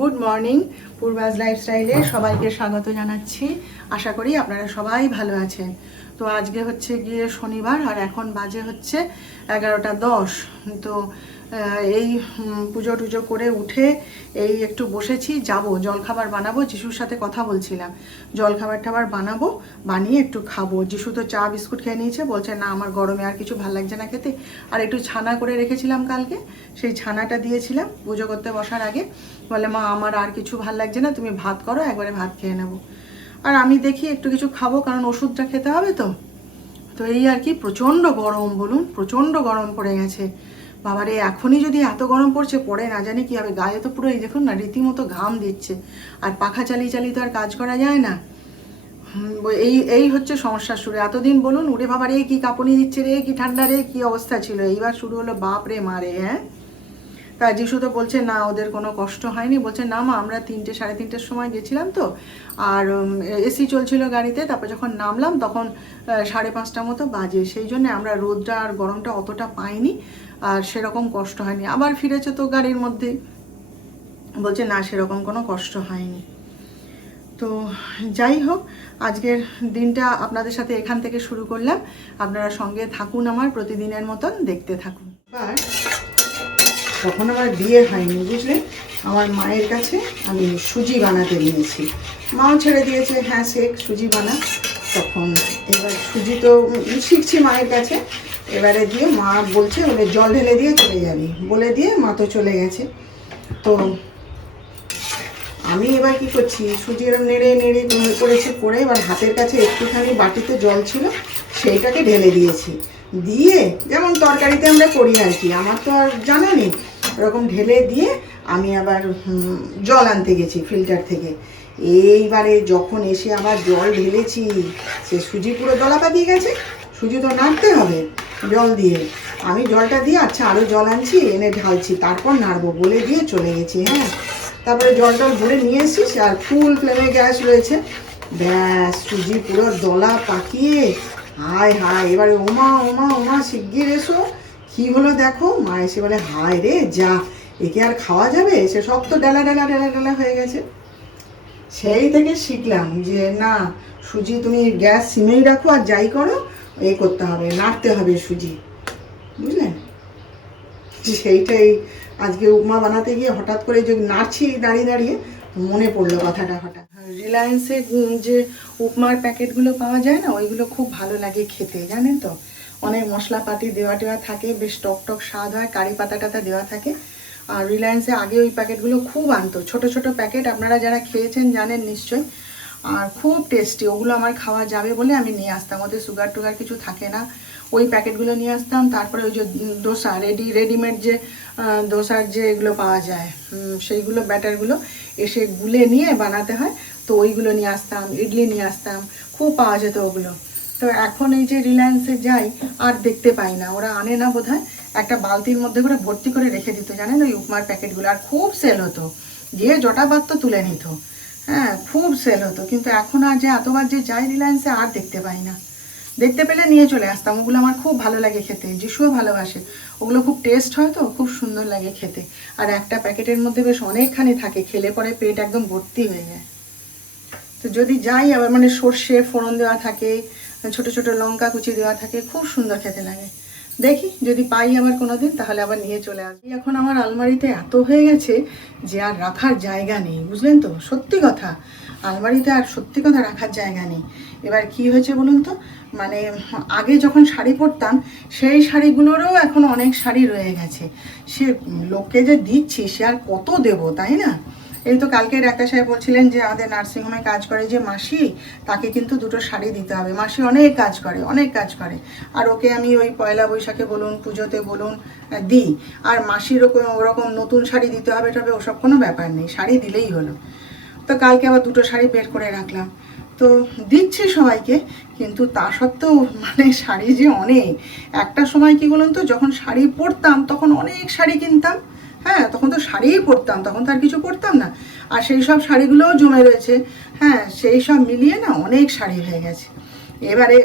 Good morning পূর্বাজ লাইফস্টাইলে সবাইকে স্বাগত জানাচ্ছি। আশা করি আপনারা সবাই ভালো আছেন। তো আজকে হচ্ছে গিয়ে শনিবার আর এখন বাজে হচ্ছে এগারোটা দশ। তো এই পুজো টুজো করে উঠে এই একটু বসেছি, যাব জলখাবার বানাবো, যিশুর সাথে কথা বলছিলাম। জলখাবার টাবার বানাবো, বানিয়ে একটু খাব। যিশু তো চা, বিস্কুট খেয়ে নিয়েছে, বলছে, না, আমার গরমে আর কিছু ভালো লাগছে না খেতে। আর একটু ছানা করে রেখেছিলাম কালকে, সেই ছানাটা দিয়েছিলাম পুজো করতে বসার আগে। বলে, মা, আমার আর কিছু ভালো লাগছে না, তুমি ভাত করো, একবারে ভাত খেয়ে নেব। আর আমি দেখি একটু কিছু খাব, কারণ ওষুধটা খেতে হবে তো। তো এই আর কি, প্রচণ্ড গরম, বলুন, প্রচণ্ড গরম পড়ে গেছে। বাবারে, এখনই যদি এত গরম পড়ছে, পরে না জানি কি হবে। গায়ে তো পুরো এই দেখুন না, রীতিমতো ঘাম দিচ্ছে। আর পাখা চালিয়ে চালিয়ে তো আর কাজ করা যায় না। এই এই হচ্ছে সমস্যা শুরু। এতদিন বলুন, উড়ে বাবা রে, কি কাঁপুনি দিচ্ছে রে, কি ঠান্ডা রে, কি অবস্থা ছিল? এইবার শুরু হলো বাপ রে মারে হ্যাঁ? তা যিশু তো বলছে, না, ওদের কোনো কষ্ট হয়নি। বলছে, না মা, আমরা তিনটে, সাড়ে তিনটের সময় গেছিলাম তো। আর এসি চলছিল গাড়িতে, তারপর যখন নামলাম, তখন সাড়ে পাঁচটা মতো বাজে। সেই জন্য আমরা রোদটা আর গরমটা অতটা পাইনি, আর সেরকম কষ্ট হয়নি। আবার ফিরেছে তো গাড়ির মধ্যেই বলছে, না, সেরকম কোনো কষ্ট হয়নি। তো যাই হোক, আজকের দিনটা আপনাদের সাথে এখান থেকে শুরু করলাম। আপনারা সঙ্গে থাকুন আমার, প্রতিদিনের মতন দেখতে থাকুন। এবার তখন আমার বিয়ে হয়নি, বুঝলে? আমার মায়ের কাছে আমি সুজি বানাতে নিয়েছি। মাও ছেড়ে দিয়েছে হ্যাঁ শেখ, সুজি বানা। তখন এবার সুজি তো শিখছি মায়ের কাছে। এবারে দিয়ে মা বলছে ওদের জল ঢেলে দিয়ে চলে যাবি। বলে দিয়ে মা তো চলে গেছে। তো আমি এবার কি করছি? সুজি এরম নেড়ে নেড়ে করেছি, করে এবার হাতের কাছে একটুখানি বাটিতে জল ছিল, সেইটাকে ঢেলে দিয়েছি। দিয়ে যেমন তরকারিতে আমরা করি আর কি, আমার তো আর জানা নেই। ওরকম ঢেলে দিয়ে আমি আবার জল আনতে গেছি ফিল্টার থেকে। এইবারে যখন এসে আবার জল ঢেলেছি, সে সুজি পুরো দলা পাকিয়ে গেছে। সুজি তো নাড়তে হবে জল দিয়ে। আমি জলটা দিয়ে আচ্ছা আরও জল আনছি, এনে ঢালছি, তারপর নাড়বো বলে দিয়ে চলে গেছি হ্যাঁ। তারপরে জল টল ভরে নিয়ে এসিস আর ফুল ফ্লেমে গ্যাস রয়েছে। ব্যাস, সুজি পুরো দলা পাকিয়ে, হায় হায়, এবারে ওমা ওমা ওমা, শিগগির এসো। কি হলো দেখো? মা এসে বলে, হায় রে, যা, একে আর খাওয়া যাবে? সে সব তো ডেলা ডেলা ডেলা ডেলা হয়ে গেছে। সেই থেকে শিখলাম যে, না, সুজি তুমি গ্যাস সিমেই রাখো আর যাই করো, এ করতে হবে, নাড়তে হবে সুজি। বুঝলেন সেইটাই আজকে উপমা বানাতে গিয়ে হঠাৎ করে যে নাড়ছি দাঁড়িয়ে দাঁড়িয়ে, মনে পড়ল কথাটা হঠাৎ। রিলায়েন্সে যে উপমার প্যাকেটগুলো পাওয়া যায় না, ওইগুলো খুব ভালো লাগে খেতে, জানেন তো? অনেক মশলাপাতি দেওয়া টেওয়া থাকে, বেশ টক টক স্বাদ হয়, কারি পাতা টাতা দেওয়া থাকে। আর রিলায়েন্সে আগে ওই প্যাকেটগুলো খুব আনতো। ছোট ছোট প্যাকেট আপনারা যারা খেয়েছেন জানেন নিশ্চয়ই। আর খুব টেস্টি, ওগুলো আমার খাওয়া যাবে বলে আমি নিয়ে আসতাম। ওদের সুগার টুগার কিছু থাকে না। ওই প্যাকেটগুলো নিয়ে আসতাম। তারপরে ওই যে দোসা রেডি রেডিমেড যে দোসার যে এগুলো পাওয়া যায় সেইগুলো ব্যাটারগুলো এসে গুলে নিয়ে বানাতে হয়। তো ওইগুলো নিয়ে আসতাম, ইডলি নিয়ে আসতাম। খুব পাওয়া যেত ওগুলো। তো এখন এই যে রিলায়েন্সে যাই, আর দেখতে পাই না। ওরা আনে না বোধহয়, একটা বালতির মধ্যে করে ভর্তি করে রেখে দিত, জানেন ওই উপমার প্যাকেটগুলো? আর খুব সেল হতো। যে জটা তো তুলে নিত। হ্যাঁ খুব সেল হতো। কিন্তু এখন আর যে এতবার যে যাই রিলায়েন্সে আর দেখতে পাই না। দেখতে পেলে নিয়ে চলে আসতাম। ওগুলো আমার খুব ভালো লাগে খেতে। যিশুও ভালোবাসে। ওগুলো খুব টেস্ট হয় তো, খুব সুন্দর লাগে খেতে। আর একটা প্যাকেটের মধ্যে বেশ অনেকখানি থাকে। খেলে পরে পেট একদম ভর্তি হয়ে যায়। তো যদি যাই, আবার মানে সর্ষে ফোড়ন দেওয়া থাকে ছোট ছোট লঙ্কা কুচি দেওয়া থাকে, খুব সুন্দর খেতে লাগে। দেখি, যদি পাই আবার কোনোদিন, তাহলে আবার নিয়ে চলে আসি এখন আমার আলমারিতে এত হয়ে গেছে যে আর রাখার জায়গা নেই, বুঝলেন তো? সত্যি কথা। আলমারিতে আর সত্যি কথা রাখার জায়গা নেই। এবার কি হয়েছে বলুন তো? মানে আগে যখন শাড়ি পরতাম, সেই শাড়িগুলোরও এখন অনেক শাড়ি রয়ে গেছে। সে লোককে যে দিচ্ছি, সে আর কত দেবো, তাই না? এই তো কালকে ডাক্তার সাহেব বলছিলেন যে আমাদের নার্সিংহোমে কাজ করে যে মাসি, তাকে কিন্তু দুটো শাড়ি দিতে হবে। মাসি অনেক কাজ করে, অনেক কাজ করে। আর ওকে আমি ওই পয়লা বৈশাখে বলুন, পুজোতে বলুন দিই। আর মাসির ওরকম ওরকম নতুন শাড়ি দিতে হবে তবে ওসব কোনো ব্যাপার নেই, শাড়ি দিলেই হলো। তো কালকে আবার দুটো শাড়ি বের করে রাখলাম। তো দিচ্ছি সবাইকে, কিন্তু তা সত্ত্বেও মানে শাড়ি যে অনেক। একটা সময় কি বলুন তো, যখন শাড়ি পরতাম তখন অনেক শাড়ি কিনতাম। হ্যাঁ তখন তো শাড়িই পরতাম, তখন তো আর কিছু পরতাম না। আর সেই সব শাড়িগুলোও জমে রয়েছে। হ্যাঁ সেই সব মিলিয়ে না অনেক শাড়ি হয়ে গেছে। এবারে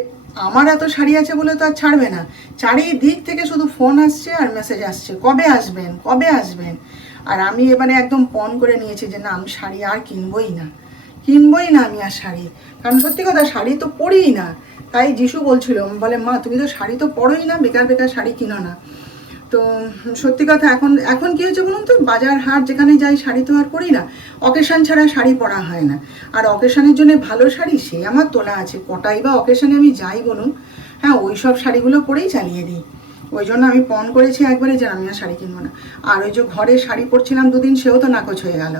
আমার এত শাড়ি আছে বলে তো আর ছাড়বে না। চারিদিক থেকে শুধু ফোন আসছে আর মেসেজ আসছে, কবে আসবেন? কবে আসবেন? আর আমি এবারে একদম পণ করে নিয়েছি যে না, আমি শাড়ি আর কিনবই না। কিনবই না আমি আর শাড়ি। কারণ সত্যি কথা, শাড়ি তো পরিই না। তাই যিশু বলছিল বলে, মা, তুমি তো শাড়ি তো পরোই না, বেকার বেকার শাড়ি কিনো না। তো সত্যি কথা, এখন এখন কি হয়েছে বলুন তো? বাজার হাট যেখানে যাই শাড়ি তো আর করি না অকেশান ছাড়া শাড়ি পরা হয় না। আর অকেশানের জন্য ভালো শাড়ি, সে আমার তোলা আছে, কটাই বা অকেশানে আমি যাই বলুন। হ্যাঁ ওই সব শাড়িগুলো পরেই চালিয়ে দিই। ওই জন্য আমি পণ করেছি একবারে যে আমি আর শাড়ি কিনবো না। আর ওই যে ঘরে শাড়ি পরছিলাম দুদিন, সেও তো নাকচ হয়ে গেল।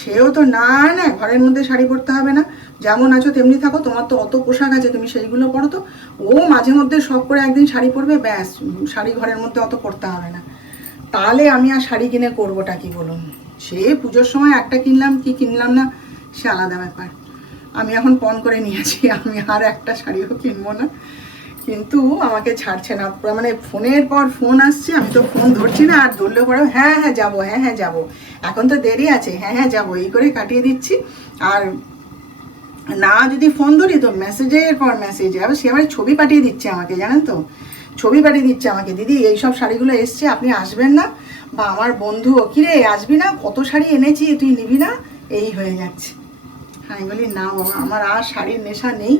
সেও তো না না ঘরের মধ্যে শাড়ি পরতে হবে না। যেমন আছো তেমনি থাকো, তোমার তো অত পোশাক আছে, তুমি সেইগুলো পরো তো। ও মাঝে মধ্যে শখ করে একদিন শাড়ি পরবে, ব্যাস, শাড়ি ঘরের মধ্যে অত পরতে হবে না। তাহলে আমি আর শাড়ি কিনে করবোটা কি বলুন? সে পুজোর সময় একটা কিনলাম, কি কিনলাম না, সে আলাদা ব্যাপার। আমি এখন পণ করে নিয়েছি, আমি আর একটা শাড়িও কিনবো না। কিন্তু আমাকে ছাড়ছে না। মানে ফোনের পর ফোন আসছে, আমি তো ফোন ধরছি না, আর ধরলে পরে হ্যাঁ হ্যাঁ যাব হ্যাঁ হ্যাঁ যাব। এখন তো দেরি আছে হ্যাঁ হ্যাঁ যাব, এই করে কাটিয়ে দিচ্ছি। আর না যদি ফোন ধরি তো মেসেজের পর মেসেজ, আবার সে আবার ছবি পাঠিয়ে দিচ্ছে আমাকে, জানেন তো? ছবি পাঠিয়ে দিচ্ছে আমাকে, দিদি এই সব শাড়িগুলো এসছে, আপনি আসবেন না? বা আমার বন্ধু কিরে, আসবি না? কত শাড়ি এনেছি, তুই নিবি না? এই হয়ে যাচ্ছে। আমি বলি, না বাবা, আমার আর শাড়ির নেশা নেই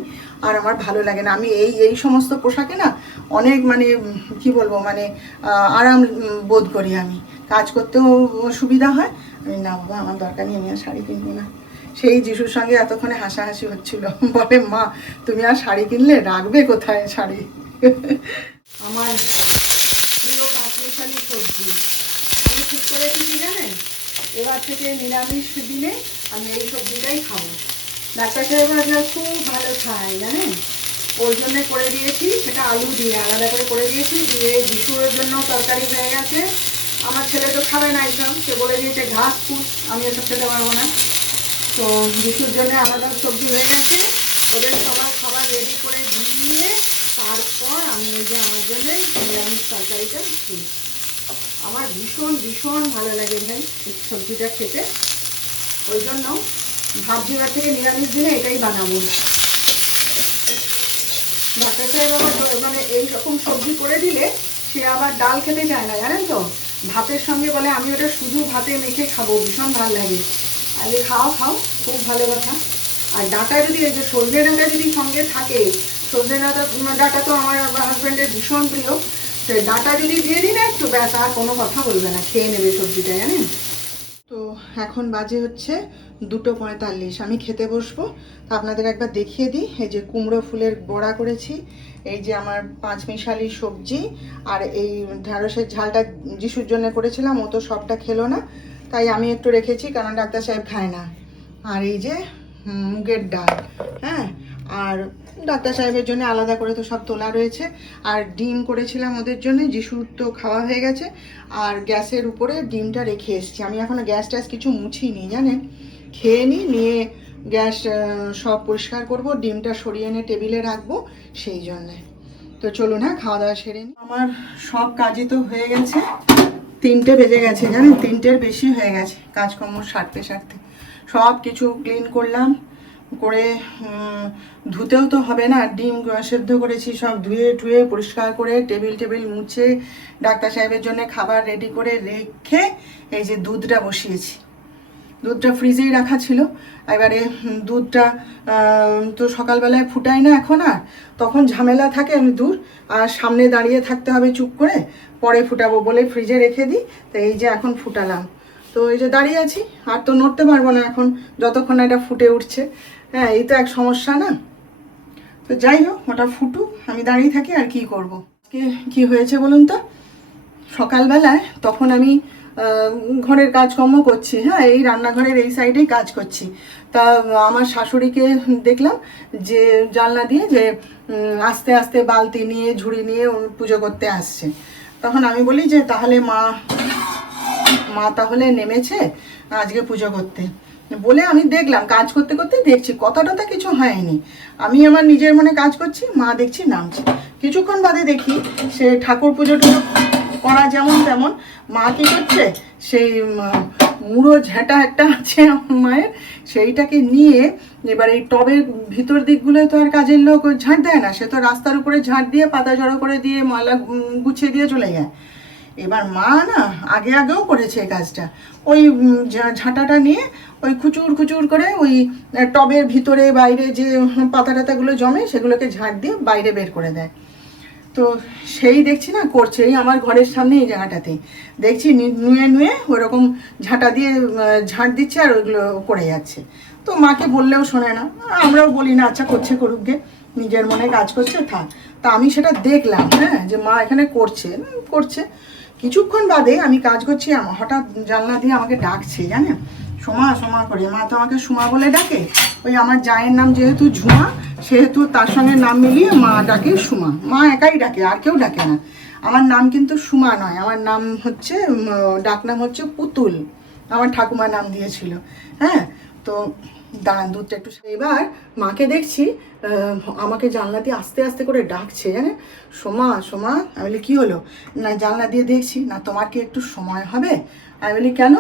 আর আমার ভালো লাগে না। আমি এই এই সমস্ত পোশাকে না অনেক মানে কি বলব মানে আরাম বোধ করি আমি। কাজ করতেও সুবিধা হয়। আমি, না বাবা, আমার দরকার নেই, আমি আর শাড়ি কিনবো না। সেই যিশুর সঙ্গে এতক্ষণে হাসাহাসি হচ্ছিল। বলে, মা, তুমি আর শাড়ি কিনলে রাখবে কোথায় শাড়ি? আমার সবজি। ঠিক করেছি কি জানেন? এবার থেকে নিরামিষ দিনে আমি এই সবজিটাই খাব। ডাক্তার সাহেব আজকাল খুব ভালো খায়, জানেন? ওর জন্য করে দিয়েছি, সেটা আলু দিয়ে আলাদা করে করে দিয়েছি, দিয়ে বিশুরের জন্য তরকারি হয়ে গেছে। আমার ছেলে তো খাবে না এইসব সে বলে দিয়েছে ঘাস ফুস আমি এসব খেতে পারব না। তো বিশুর জন্য আলাদা সবজি হয়ে গেছে। ওদের সবার খাবার রেডি করে দিয়ে তারপর আমি এই যে আমার জন্য নিরামিষ তরকারিটা আমার ভীষণ ভীষণ ভালো লাগে ভাই সবজিটা খেতে। ওই জন্য ভাবছি এবার থেকে নিরামিষ দিনে এটাই বানাবো। ডাক্তার সাহেব আবার মানে এই রকম সবজি করে দিলে সে আবার ডাল খেতে চায় না, জানেন তো? ভাতের সঙ্গে বলে, আমি ওটা শুধু ভাতে মেখে খাব, ভীষণ লাগে। খাও খাও, খুব ভালো কথা। আর ডাটা যদি এই যে ডাটা যদি সঙ্গে থাকে সজনে ডাটা ডাটা তো আমার হাজব্যান্ডের ভীষণ প্রিয়। তো ডাটা যদি দিয়ে দিই না একটু ব্যাস, আর কোনো কথা বলবে না, খেয়ে নেবে সবজিটা, জানেন? তো এখন বাজে হচ্ছে দুটো পঁয়তাল্লিশ। আমি খেতে বসবো। তা আপনাদের একবার দেখিয়ে দিই। এই যে কুমড়ো ফুলের বড়া করেছি, এই যে আমার পাঁচ মিশালি সবজি, আর এই ঢ্যাঁড়সের ঝালটা যিশুর জন্য করেছিলাম, ও তো সবটা খেলো না। তাই আমি একটু রেখেছি, কারণ ডাক্তার সাহেব খায় না। আর এই যে মুগের ডাল হ্যাঁ? আর ডাক্তার সাহেবের জন্য আলাদা করে তো সব তোলা রয়েছে। আর ডিম করেছিলাম ওদের জন্য যিশুর তো খাওয়া হয়ে গেছে। আর গ্যাসের উপরে ডিমটা রেখে এসেছি। আমি এখনও গ্যাস ট্যাস কিছু মুছিনি, জানেন? খেয়ে নিই নিয়ে গ্যাস সব পরিষ্কার করব, ডিমটা সরিয়ে এনে টেবিলে রাখব, সেই জন্যে। তো চলুন হ্যাঁ খাওয়া দাওয়া সেরে নিই। আমার সব কাজই তো হয়ে গেছে। তিনটে বেজে গেছে, জানেন? তিনটের বেশি হয়ে গেছে কাজকর্ম সারতে সারতে। সব কিছু ক্লিন করলাম। করে ধুতেও তো হবে না। ডিম সেদ্ধ করেছি, সব ধুয়ে টুয়ে পরিষ্কার করে টেবিল টেবিল মুছে ডাক্তার সাহেবের জন্য খাবার রেডি করে রেখে এই যে দুধটা বসিয়েছি। দুধটা ফ্রিজেই রাখা ছিল। এবারে দুধটা তো সকালবেলায় ফুটাই না এখন আর। তখন ঝামেলা থাকে আমি দূর। আর সামনে দাঁড়িয়ে থাকতে হবে চুপ করে। পরে ফুটাবো বলে ফ্রিজে রেখে দিই। তো এই যে এখন ফুটালাম। তো এই যে দাঁড়িয়ে আছি। আর তো নড়তে পারব না এখন। যতক্ষণ না এটা ফুটে উঠছে। হ্যাঁ এই তো এক সমস্যা না। তো যাই হোক, ওটা ফুটুক আমি দাঁড়িয়ে থাকি আর কি করব। আজকে কি হয়েছে বলুন তো? সকালবেলায় তখন আমি ঘরের কাজকর্ম করছি হ্যাঁ এই রান্নাঘরের এই সাইডেই কাজ করছি। তা, আমার শাশুড়িকে দেখলাম যে, জানলা দিয়ে যে আস্তে আস্তে বালতি নিয়ে, ঝুড়ি নিয়ে পুজো করতে আসছে। তখন আমি বলি যে, তাহলে মা মা তাহলে নেমেছে আজকে পুজো করতে। বলে আমি দেখলাম, কাজ করতে করতে দেখছি কথা টথা কিছু হয়নি। আমি আমার নিজের মনে কাজ করছি, মা দেখছি, নামছে। কিছুক্ষণ বাদে দেখি, সে ঠাকুর পুজো টুজো করা যেমন তেমন, মা কি করছে, সেই মুড়ো ঝেঁটা একটা আছে আমার মায়ের, সেইটাকে নিয়ে এবার এই টবের ভিতর দিকগুলোয় তো আর কাজের লোক ঝাঁট দেয় না, সে তো রাস্তার উপরে ঝাঁট দিয়ে পাতা জড়ো করে দিয়ে ময়লা গুছিয়ে দিয়ে চলে যায়। এবার মা না আগে আগেও করেছে এই কাজটা। ওই ঝাঁটাটা নিয়ে ওই খুচুর খুচুর করে ওই টবের ভিতরে বাইরে যে পাতা টাতাগুলো জমে সেগুলোকে ঝাঁট দিয়ে বাইরে বের করে দেয়। তো সেই দেখছি না করছে, এই আমার ঘরের সামনে এই জায়গাটাতে। দেখছি নুয়ে নুয়ে ওরকম ঝাঁটা দিয়ে ঝাঁট দিচ্ছে আর ওইগুলো করে যাচ্ছে। তো মাকে বললেও শোনে না। আমরাও বলি, না আচ্ছা করছে করুক গে। নিজের মনে কাজ করছে, থাক। তা আমি সেটা দেখলাম হ্যাঁ যে মা এখানে করছে করছে। কিছুক্ষণ বাদে আমি কাজ করছি হঠাৎ জানলা দিয়ে আমাকে ডাকছে, জানেন? সোমা সোমা করে, মা তো আমাকে সুমা বলে ডাকে? ওই আমার জায়ের নাম যেহেতু ঝুমা, সেহেতু তার সঙ্গে নাম মিলিয়ে মা ডাকে সুমা। মা একাই ডাকে, আর কেউ ডাকে না। আমার নাম কিন্তু সুমা নয়, আমার নাম হচ্ছে ডাকনাম হচ্ছে পুতুল। আমার ঠাকুমা নাম দিয়েছিল। হ্যাঁ? তো দাঁড়ান দুধটা একটু এবার মাকে দেখছি আমাকে জানলা দিয়ে আস্তে আস্তে করে ডাকছে জানেন সোমা সোমা। আমি বলি, কী হলো? না, জানলা দিয়ে দেখছি, না, তোমার কি একটু সময় হবে? আমি বলি, কেন?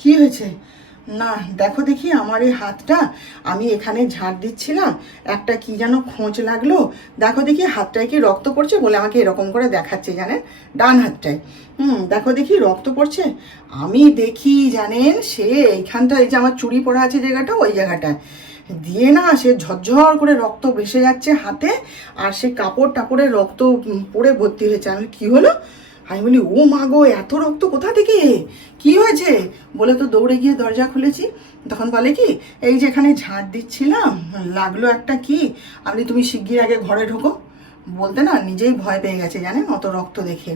কি হয়েছে? না, দেখো দেখি আমার এই হাতটা, আমি এখানে ঝাড় দিচ্ছিলাম, একটা কি যেন খোঁচ লাগল। দেখো দেখি হাতটায় কি রক্ত পড়ছে বলে আমাকে এরকম করে দেখাচ্ছে, জানেন? ডান হাতটায়। হুম, দেখো দেখি রক্ত পড়ছে। আমি দেখি, জানেন, সে এইখানটা এই যে আমার চুড়ি পড়া আছে জায়গাটা, ওই জায়গাটায়। দিয়ে না, সে ঝরঝর করে রক্ত ভেসে যাচ্ছে হাতে, আর সে কাপড় টাপড়ে রক্ত পড়ে ভর্তি হয়েছে। আমি কি হলো? আমি বলি, ও মা গো, এত রক্ত কোথা থেকে? কি হয়েছে? বলে তো দৌড়ে গিয়ে দরজা খুলেছি। তখন বলে কি, এই যে এখানে ঝাড় দিচ্ছিলাম, লাগল একটা কি? আপনি তুমি শিগগির আগে ঘরে ঢোকো। বলতে না নিজেই ভয় পেয়ে গেছে, জানেন? অত রক্ত দেখে।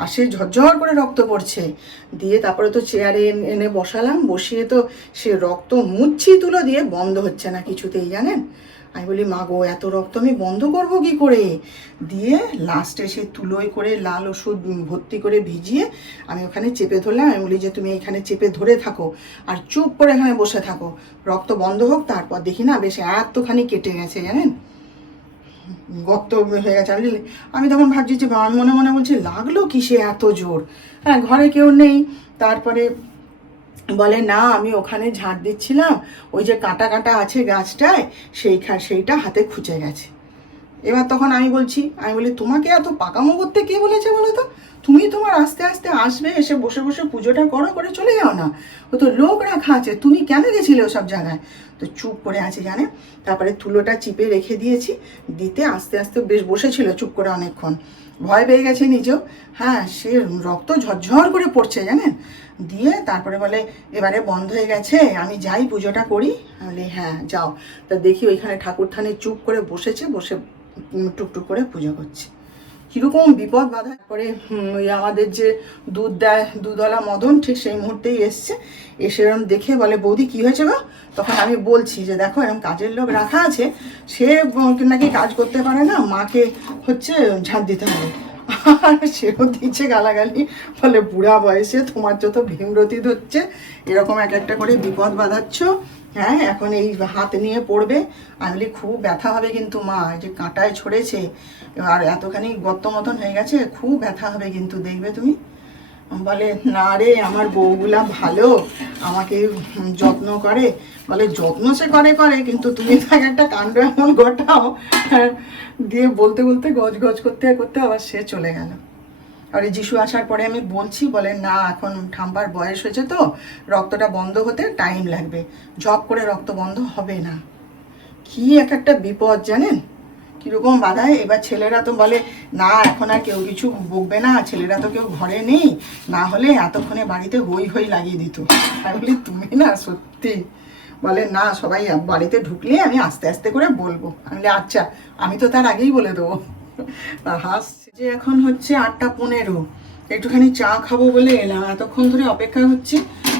আর সে ঝরঝর করে রক্ত পড়ছে। দিয়ে তারপরে তো চেয়ারে এনে বসালাম। বসিয়ে তো সে রক্ত মুচ্ছি তুলো দিয়ে বন্ধ হচ্ছে না কিছুতেই, জানেন? আমি বলি, মা গো, এত রক্ত আমি বন্ধ করব কি করে? দিয়ে লাস্টে সে তুলোয় করে লাল ওষুধ ভর্তি করে ভিজিয়ে আমি ওখানে চেপে ধরলাম। আমি বলি যে, তুমি এখানে চেপে ধরে থাকো আর চুপ করে এখানে বসে থাকো। রক্ত বন্ধ হোক, তারপর দেখি না বেশ এতখানি কেটে গেছে, জানেন? গর্ত হয়ে গেছে। আমি আমি তখন ভাবছি যে আমি মনে মনে বলছি, লাগল কিসে এত জোর? হ্যাঁ ঘরে কেউ নেই। তারপরে বলে, না, আমি ওখানে ঝাড় দিচ্ছিলাম, ওই যে কাঁটা কাঁটা আছে গাছটায় সেই সেইটা হাতে খুঁচে গেছে। এবার তখন আমি বলছি, আমি বলি, তোমাকে এত পাকামো করতে কে বলেছে বলো তো? তুমি তোমার আস্তে আস্তে আসবে, এসে বসে বসে পুজোটা করো, করে চলে যাও না। ও তো লোক রাখা আছে, তুমি কেন গেছিলে ওসব জায়গায়? তো চুপ করে আছে জানে? তারপরে তুলোটা চিপে রেখে দিয়েছি, দিতে আস্তে আস্তে বেশ বসেছিল চুপ করে অনেকক্ষণ। ভয় পেয়ে গেছে নিজেও। হ্যাঁ সে রক্ত ঝরঝর করে পড়ছে, জানেন? দিয়ে তারপরে বলে, এবারে বন্ধ হয়ে গেছে, আমি যাই, পুজোটা করি। বলে হ্যাঁ যাও। তা দেখি ওইখানে ঠাকুর থানে চুপ করে বসেছে, বসে টুকটুক করে পুজো করছে। কীরকম বিপদ বাধা। করে আমাদের যে দুধ দেয়, দুধওয়ালা মদন ঠিক সেই মুহূর্তেই এসছে। এসে এরম দেখে বলে, বৌদি, কি হয়েছে গো? তখন আমি বলছি যে, দেখো এরকম কাজের লোক রাখা আছে। সে নাকি কাজ করতে পারে না, মাকে হচ্ছে ঝাঁপ দিতে হবে। সেও দিচ্ছে গালাগালি ফলে বুড়া বয়সে তোমার যত ভীমরতি ধরছে, এরকম এক একটা করে বিপদ বাঁধাচ্ছ। হ্যাঁ এখন এই হাত নিয়ে পড়বে। আমি বলি খুব ব্যথা হবে কিন্তু মা যে কাঁটায় ছড়েছে, আর এতখানি গর্ত মতন হয়ে গেছে, খুব ব্যথা হবে কিন্তু, দেখবে তুমি? বলে, না রে, আমার বউগুলা ভালো, আমাকে যত্ন করে। বলে, যত্ন সে করে করে, কিন্তু তুমি তো এক একটা কাণ্ড এমন ঘটাও। দিয়ে বলতে বলতে গজ গজ করতে করতে আবার সে চলে গেল। আর যিশু আসার পরে আমি বলছি, বলে, না, এখন ঠাম্বার বয়স হয়েছে তো, রক্তটা বন্ধ হতে টাইম লাগবে। ঝপ করে রক্ত বন্ধ হবে না। কি এক একটা বিপদ জানেন? কীরকম বাধায় এবার ছেলেরা তো বলে, না, এখন আর কেউ কিছু বকবে না, ছেলেরা তো কেউ ঘরে নেই। না হলে এতক্ষণে বাড়িতে হই হই লাগিয়ে দিত। আমি বলি, তুমি না সত্যি? বলে, না, সবাই বাড়িতে ঢুকলে আমি আস্তে আস্তে করে বলব। আমি আচ্ছা আমি তো তার আগেই বলে দেবো। হাসছে যে এখন হচ্ছে আটটা পনেরো। একটুখানি চা খাব বলে এলাম। এতক্ষণ ধরে অপেক্ষা হচ্ছে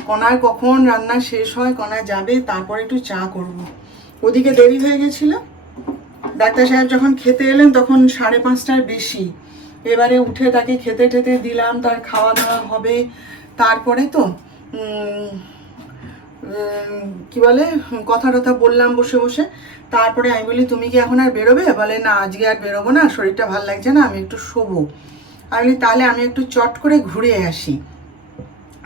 কনার কখন রান্না শেষ হয় কনা যাবে, তারপর একটু চা করব। ওদিকে দেরি হয়ে গেছিল। ডাক্তার সাহেব যখন খেতে এলেন, তখন সাড়ে পাঁচটার বেশি। এবারে উঠে তাকে খেতে টেতে দিলাম, তার খাওয়া দাওয়া হবে। তারপরে তো কি বলে কথা টথা বললাম বসে বসে। তারপরে আমি বলি, তুমি কি এখন আর বেরোবে? বলে, না, আজকে আর বেরোবো না, শরীরটা ভালো লাগছে না, আমি একটু শোবো। আমি বলি, তাহলে আমি একটু চট করে ঘুরে আসি।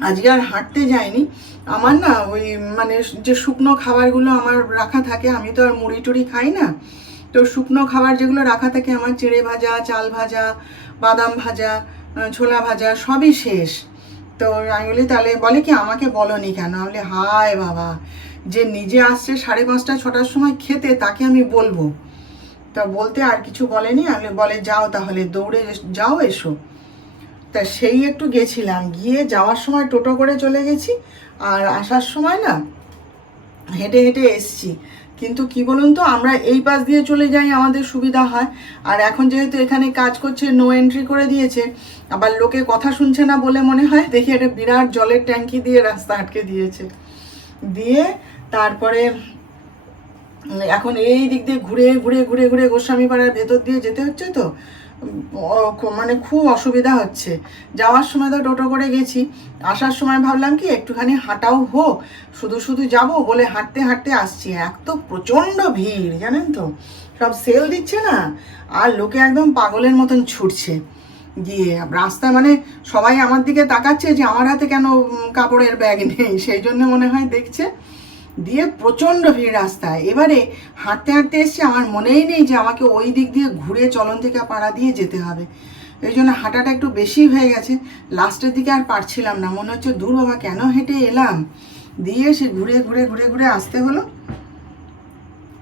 আজকে আর হাঁটতে যাইনি। আমার না ওই মানে যে শুকনো খাবারগুলো আমার রাখা থাকে, আমি তো আর মুড়ি টুড়ি খাই না। তো শুকনো খাবার যেগুলো রাখা থাকে, আমার চিড়ে ভাজা, চাল ভাজা, বাদাম ভাজা, ছোলা ভাজা, সবই শেষ। তো আমি বলি তাহলে বলে কি, আমাকে বলনি কেন? আমি হায় বাবা, যে নিজে আসছে সাড়ে পাঁচটা, ছটার সময় খেতে, তাকে আমি বলব। তা বলতে আর কিছু বলেনি, আমি বলে যাও তাহলে, দৌড়ে যাও এসো। তা সেই একটু গেছিলাম, গিয়ে যাওয়ার সময় টোটো করে চলে গেছি, আর আসার সময় না, হেঁটে হেঁটে এসছি। কিন্তু কি বলুন তো, আমরা এই পাশ দিয়ে চলে যাই, আমাদের সুবিধা হয়। আর এখন যেহেতু এখানে কাজ করছে নো এন্ট্রি করে দিয়েছে, আবার লোকে কথা শুনছে না বলে মনে হয়, দেখি একটা বিরাট জলের ট্যাঙ্কি দিয়ে রাস্তা আটকে দিয়েছে। দিয়ে তারপরে, এখন এই দিক দিয়ে ঘুরে ঘুরে ঘুরে ঘুরে গোস্বামী পাড়ার ভেতর দিয়ে যেতে হচ্ছে তো? মানে খুব অসুবিধা হচ্ছে। যাওয়ার সময় তো টোটো করে গেছি। আসার সময় ভাবলাম কি, একটুখানি হাঁটাও হোক। শুধু শুধু যাব বলে হাঁটতে হাঁটতে আসছি। এক তো প্রচণ্ড ভিড়, জানেন তো? সব সেল দিচ্ছে না, আর লোকে একদম পাগলের মতন ছুটছে। গিয়ে রাস্তা মানে সবাই আমার দিকে তাকাচ্ছে যে, আমার হাতে কেন কাপড়ের ব্যাগ নেই? সেই জন্য মনে হয় দেখছে দিয়ে প্রচণ্ড ভিড় রাস্তায়। এবারে হাঁটতে হাঁটতে এসছি আমার মনেই নেই যে আমাকে ওই দিক দিয়ে ঘুরে চলন থেকে পাড়া দিয়ে যেতে হবে। এই জন্য হাঁটাটা একটু বেশি হয়ে গেছে। লাস্টের দিকে আর পারছিলাম না। মনে হচ্ছে দূর বাবা, কেন হেঁটে এলাম? দিয়ে সে ঘুরে ঘুরে ঘুরে ঘুরে আসতে হলো।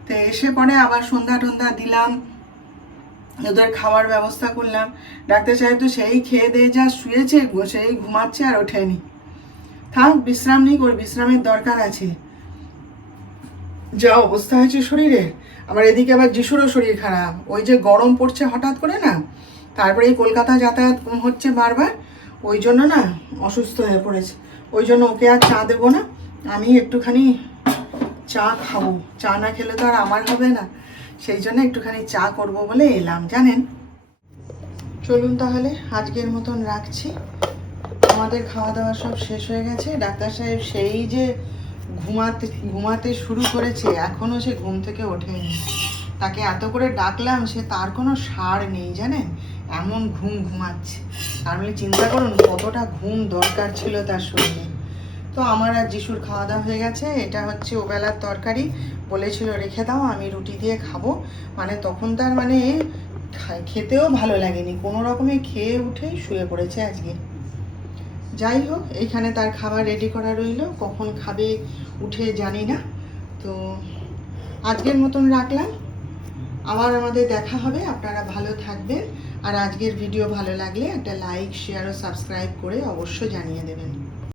তো এসে পরে আবার সন্ধ্যা টন্ধা দিলাম। ওদের খাওয়ার ব্যবস্থা করলাম। ডাক্তার সাহেব তো সেই খেয়ে দিয়ে যা শুয়েছে সেই ঘুমাচ্ছে আর ওঠেনি। থাক, বিশ্রাম নেই করে, বিশ্রামের দরকার আছে। যা অবস্থা হয়েছে শরীরে। আবার এদিকে আবার যিশুরও শরীর খারাপ। ওই যে গরম পড়ছে হঠাৎ করে না, তারপরে এই কলকাতা যাতায়াত হচ্ছে বারবার, ওই জন্য না অসুস্থ হয়ে পড়েছে। ওই জন্য ওকে আর চা দেবো না, আমি একটুখানি চা খাব। চা না খেলে তো আর আমার হবে না। সেই জন্য একটুখানি চা করব বলে এলাম, জানেন? চলুন তাহলে, আজকের মতন রাখছি। আমাদের খাওয়া দাওয়া সব শেষ হয়ে গেছে। ডাক্তার সাহেব সেই যে ঘুমাতে ঘুমাতে শুরু করেছে, এখনও সে ঘুম থেকে ওঠেনি। তাকে এত করে ডাকলাম, সে তার কোনো সার নেই জানেন? এমন ঘুম ঘুমাচ্ছে। আর বলে চিন্তা করুন, কতটা ঘুম দরকার ছিল তার শরীরে। তো আমার আর যিশুর খাওয়া দাওয়া হয়ে গেছে, এটা হচ্ছে ওবেলার তরকারি। বলেছিল, রেখে দাও, আমি রুটি দিয়ে খাব। মানে তখন তার মানে খেতেও ভালো লাগেনি। কোনো রকমে খেয়ে উঠেই শুয়ে পড়েছে আজকে। যাই হোক এখানে তার খাবার রেডি করা রইল। কখন খাবে, উঠে জানি না। তো আজকের মতন রাখলাম। আবার আমাদের দেখা হবে। আপনারা ভালো থাকবেন। আর আজকের ভিডিও ভালো লাগলে একটা লাইক শেয়ার ও সাবস্ক্রাইব করে অবশ্যই জানিয়ে দেবেন।